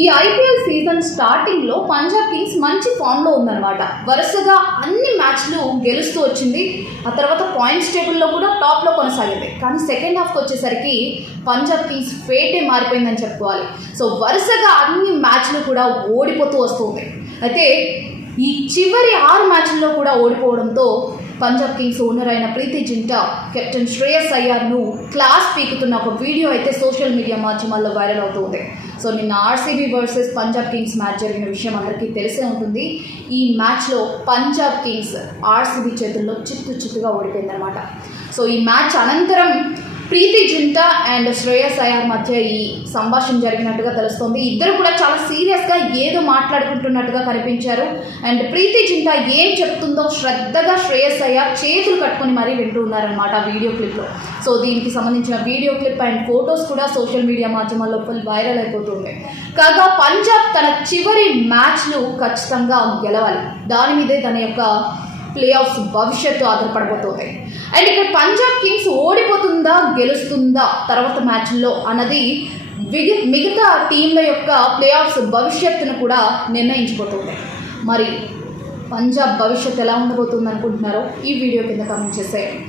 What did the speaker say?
ఈ IPL season స్టార్టింగ్లో Punjab Kings మంచి ఫామ్లో ఉందన్నమాట. వరుసగా అన్ని మ్యాచ్లు గెలుస్తూ వచ్చింది. ఆ తర్వాత పాయింట్స్ టేబుల్లో కూడా టాప్లో కొనసాగింది. కానీ సెకండ్ హాఫ్కి వచ్చేసరికి పంజాబ్ కింగ్స్ ఫేటే మారిపోయిందని చెప్పుకోవాలి. సో వరుసగా అన్ని మ్యాచ్లు కూడా ఓడిపోతూ వస్తుంది. అయితే ఈ చివరి 6 మ్యాచ్ల్లో కూడా ఓడిపోవడంతో పంజాబ్ కింగ్స్ ఓనర్ అయిన ప్రీతి జింటా కెప్టెన్ శ్రేయస్ అయ్యార్ను క్లాస్ పీకుతున్న ఒక వీడియో అయితే సోషల్ మీడియా మాధ్యమాల్లో వైరల్ అవుతుంది. సో నిన్న RCB versus Punjab Kings match జరిగిన విషయం అందరికీ తెలిసే ఉంటుంది. ఈ మ్యాచ్లో పంజాబ్ కింగ్స్ ఆర్సీబీ చేతుల్లో చిత్తుగా ఓడిపోయిందనమాట. సో ఈ మ్యాచ్ అనంతరం ప్రీతి జింటా అండ్ శ్రేయస్ అయ్యార్ మధ్య ఈ సంభాషణ జరిగినట్టుగా తెలుస్తోంది. ఇద్దరు కూడా చాలా సీరియస్గా ఏదో మాట్లాడుకుంటున్నట్టుగా కనిపించారు. అండ్ ప్రీతి జింటా ఏం చెప్తుందో శ్రద్ధగా శ్రేయస్ అయ్యార్ చేతులు కట్టుకొని మరీ వింటూ ఉన్నారనమాట వీడియో క్లిప్లో. సో దీనికి సంబంధించిన వీడియో క్లిప్ అండ్ ఫొటోస్ కూడా సోషల్ మీడియా మాధ్యమాల్లో ఫుల్ వైరల్ అయిపోతుంది. కాగా పంజాబ్ తన చివరి మ్యాచ్లు ఖచ్చితంగా గెలవాలి. దాని మీదే తన యొక్క ప్లే ఆఫ్స్ భవిష్యత్తు ఆధారపడబోతుంది. అండ్ ఇక్కడ పంజాబ్ కింగ్స్ ఓడిపోతుందా గెలుస్తుందా తర్వాత మ్యాచ్ల్లో అన్నది మిగతా టీంల యొక్క ప్లే ఆఫ్స్ భవిష్యత్తును కూడా నిర్ణయించబోతుంది. మరి పంజాబ్ భవిష్యత్తు ఎలా ఉండబోతుంది అనుకుంటున్నారో ఈ వీడియో కింద కామెంట్ చేసేయండి.